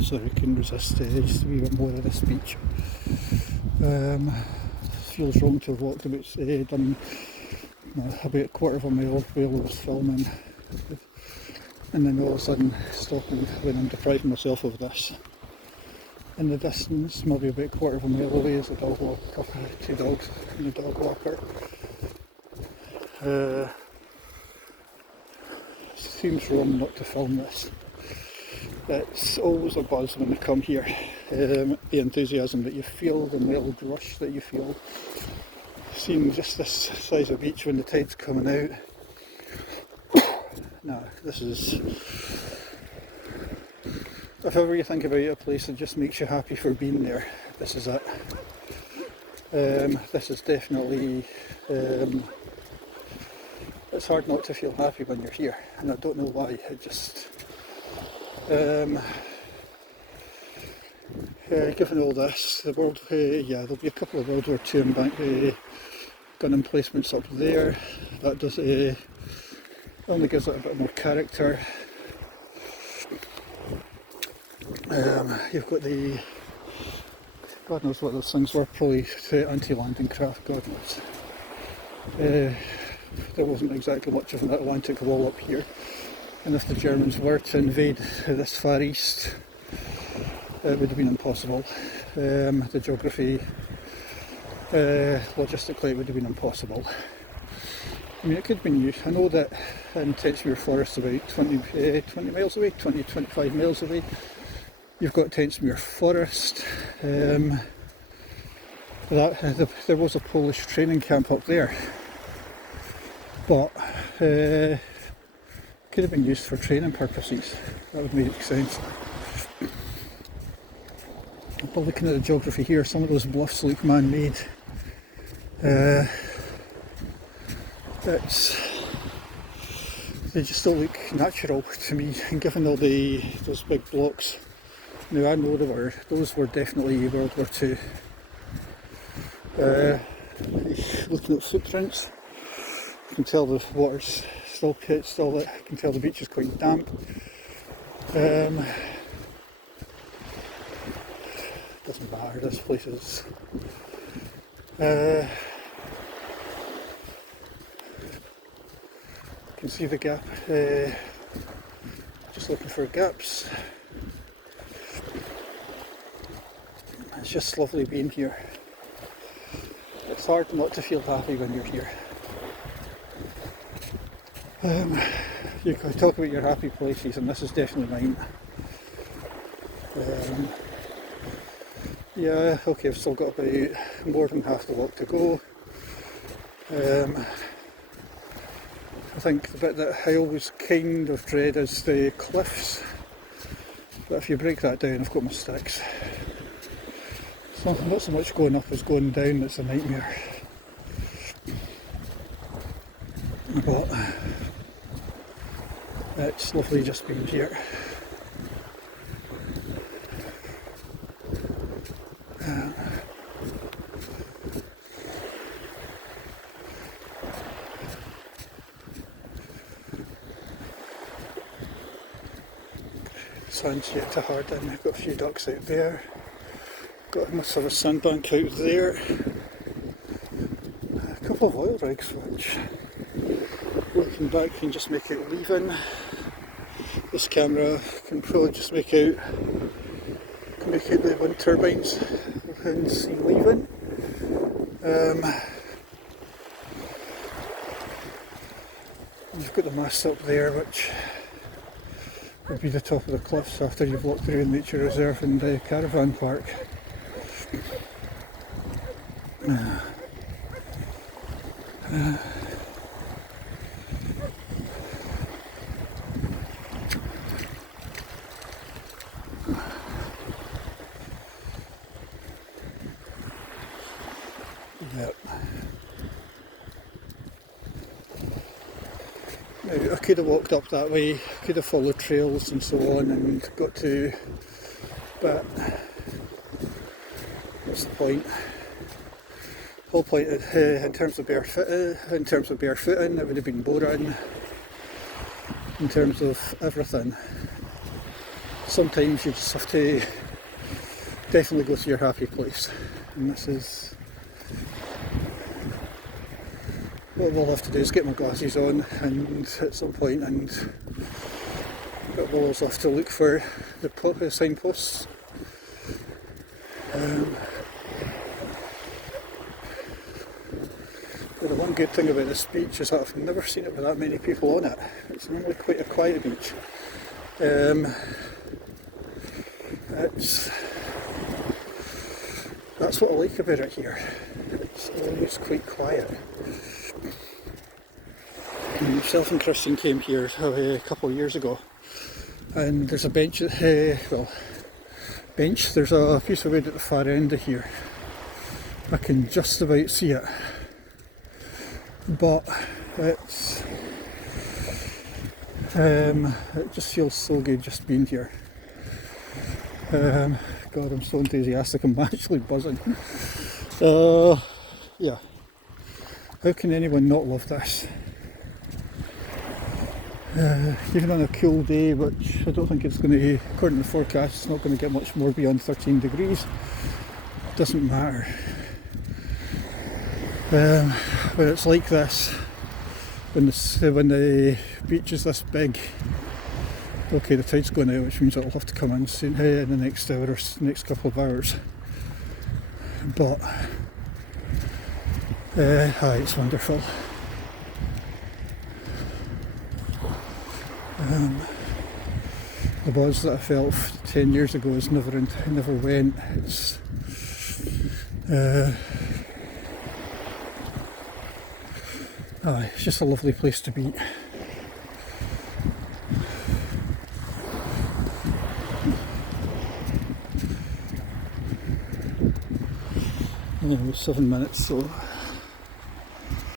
Sorry, I couldn't resist just a wee bit more of this beach. Feels wrong to have walked about, done about a quarter of a mile while I was filming, and then all of a sudden stopping when I'm depriving myself of this. In the distance, maybe about a quarter of a mile away, is a dog walker, two dogs and a dog walker. Seems wrong not to film this. It's always a buzz when I come here. The enthusiasm that you feel, the mild rush that you feel. Seeing just this size of beach when the tide's coming out. No, this is... If ever you think about a place that just makes you happy for being there, this is it. This is definitely... it's hard not to feel happy when you're here, and I don't know why. It just... given all this, the world, there'll be a couple of World War II gun emplacements up there. That does only gives it a bit more character. You've got the, God knows what those things were, probably anti-landing craft, God knows. There wasn't exactly much of an Atlantic wall up here, and if the Germans were to invade this far east, it would have been impossible. The geography, logistically, it would have been impossible. I mean, it could have been used. I know that in Tenchmuir Forest, about 20 miles away, 25 miles away, you've got Tenchmuir Forest. There was a Polish training camp up there, but could have been used for training purposes. That would make sense. But looking at the geography here, some of those bluffs look man-made. They just don't look natural to me, and given all those big blocks. Now I know those were definitely World War II. Looking at footprints, you can tell the water's still lit. I can tell the beach is quite damp. Doesn't matter, this place is... you can see the gap, just looking for gaps. It's just lovely being here. It's hard not to feel happy when you're here. You can talk about your happy places, and this is definitely mine. Yeah, okay, I've still got about more than half the walk to go. I think the bit that I always kind of dread is the cliffs, but if you break that down, I've got my sticks. So not so much going up as going down that's a nightmare. But it's lovely just being here. Sun's yet to harden. I've got a few ducks out there. Got a sort of sandbank out there. A couple of oil rigs which, looking back, can just make out leaving. This camera can probably just make out the wind turbines and see leaving. You've got the mast up there, which would be the top of the cliffs after you've walked through the nature reserve and the caravan park. Yep. Now, I could have walked up that way, could have followed trails and so on and got to, but what's the point? The whole point in terms of barefooting, it would have been boring. In terms of everything, sometimes you just have to definitely go to your happy place, and this is what we'll have to do, is get my glasses on and at some point, and we'll also have to look for the signposts. But the one good thing about this beach is that I've never seen it with that many people on it. It's normally quite a quiet beach. That's what I like about it here. It's always quite quiet. And myself and Christian came here a couple of years ago, and there's a bench, there's a piece of wood at the far end of here. I can just about see it, but it just feels so good just being here. God, I'm so enthusiastic, I'm actually buzzing. Yeah, how can anyone not love this? Even on a cool day, which I don't think it's going to, according to the forecast, it's not going to get much more beyond 13 degrees. Doesn't matter. When it's like this, when the beach is this big, okay, the tide's going out, which means it'll have to come in soon, in the next hour or next couple of hours. But it's wonderful. The buzz that I felt 10 years ago is never went. It's just a lovely place to be. Anyway, 7 minutes, so